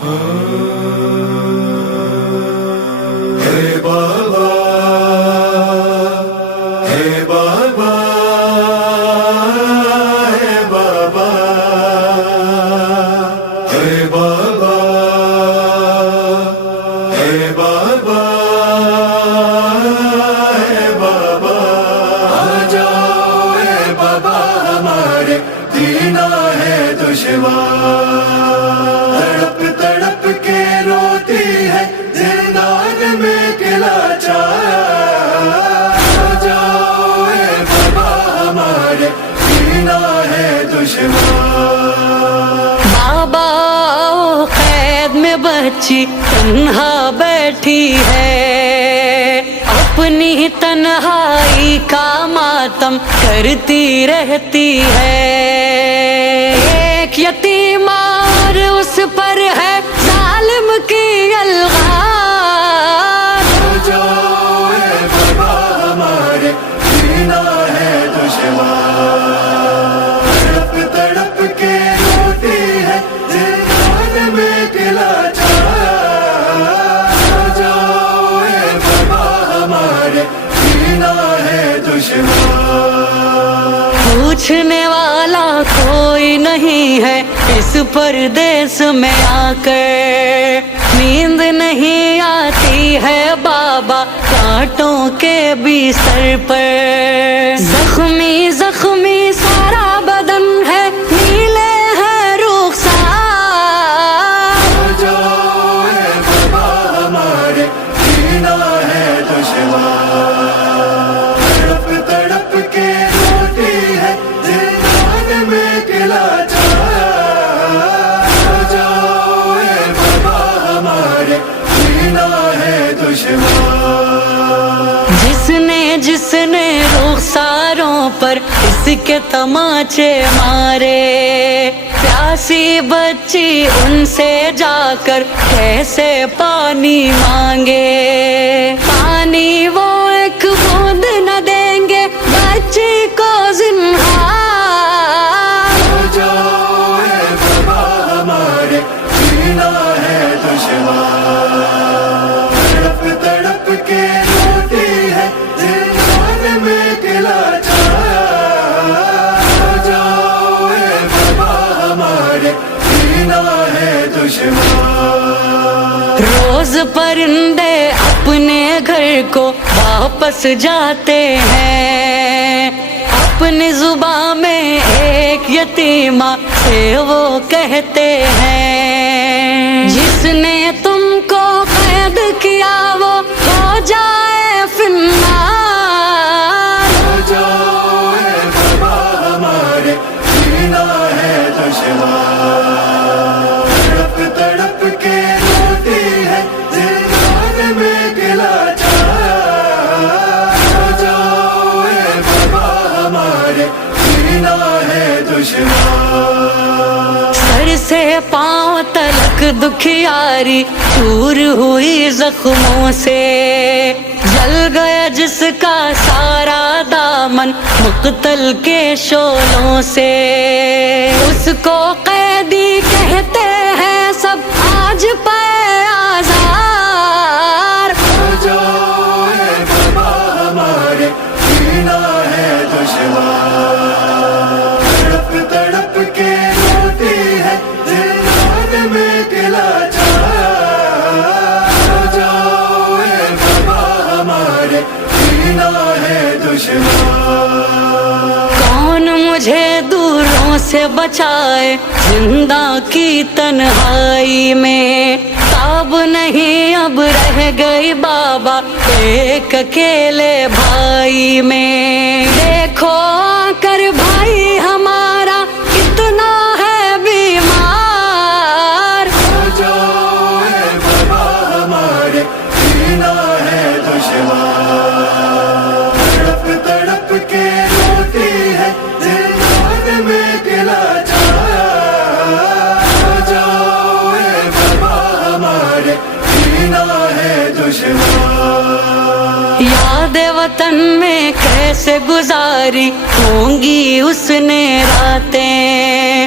بابا ہے بابا ہے بابا ہے بابا ہے بابا ہے بابا آ جاؤ اے بابا ہمارے جینا ہے دشوار تڑپ تڑپ کے روتی ہے زندان میں کلا چار آ جاؤ اے بابا ہمارے جینا ہے دشوار بابا قید میں بچی تنہا بیٹھی ہے اپنی تنہائی کا ماتم کرتی رہتی ہے ایک یتیم اور اس پر ہے ظالم کی الغار آ جاؤ اے بابا ہمارے جینا ہے دشوار تڑپ تڑپ کے روتی ہے زندان میں کلا چار آ جاؤ اے بابا ہمارے جینا ہے دشوار پوچھنے والا کوئی نہیں ہے اس پردیس میں آ کر نیند نہیں آتی ہے بابا کانٹوں کے بستر پر زخمی زخمی سارا بدن ہے نیلے ہے رخسار آ جاؤ اے بابا ہمارے جینا ہے دشوار تڑپ تڑپ کے روتی ہے زندان میں کلا چار آ جاؤ اے بابا ہمارے جینا ہے دشوار جس نے رخساروں پر اس کے تماچے مارے پیاسی بچی ان سے جا کر کیسے پانی مانگے پانی وہ ایک بوند نہ دیں گے بچی کو زنہار آ جاؤ اے بابا ہمارے جینا ہے دشوار تڑپ تڑپ کے روتی ہے زندان میں کلا چار آ جاؤ اے بابا ہمارے جینا ہے دشوار روز پرندے اپنے گھر کو واپس جاتے ہیں اپنی زبان میں ایک یتیمہ سے وہ کہتے ہیں جس نے تم کو قید کیا وہ ہو جائے فی النار آ جاؤ اے بابا ہمارے جینا ہے دشوار تڑپ تڑپ کے روتی ہے زندان میں کلا چار آ جاؤ اے بابا ہمارے جینا ہے دشوار سر سے پاؤں تلک دکھیاری چور ہوئی زخموں سے جل گیا جس کا سارا دامن مقتل کے شعلوں سے اس کو قیدی کہتے ہیں سب آج پہ آزار آ جاؤ اے بابا ہمارے جینا ہے دشوار تڑپ تڑپ کے روتی ہے زندان میں کلا چار آ جاؤ اے بابا ہمارے جینا ہے دشوار کون مجھے دوروں سے بچائے زندہ کی تنہائی میں تاب نہیں اب رہ گئی بابا ایک اکیلے بھائی میں دیکھو آ کر بھائی ہمارا کتنا ہے بیمار آ جاؤ اے بابا ہمارے جینا ہے دشوار تڑپ تڑپ کے روتی ہے زندان میں کلا چار آ جاؤ اے بابا ہمارے جینا ہے دشوار یاد وطن میں کیسے گزاری ہوں گی اس نے راتیں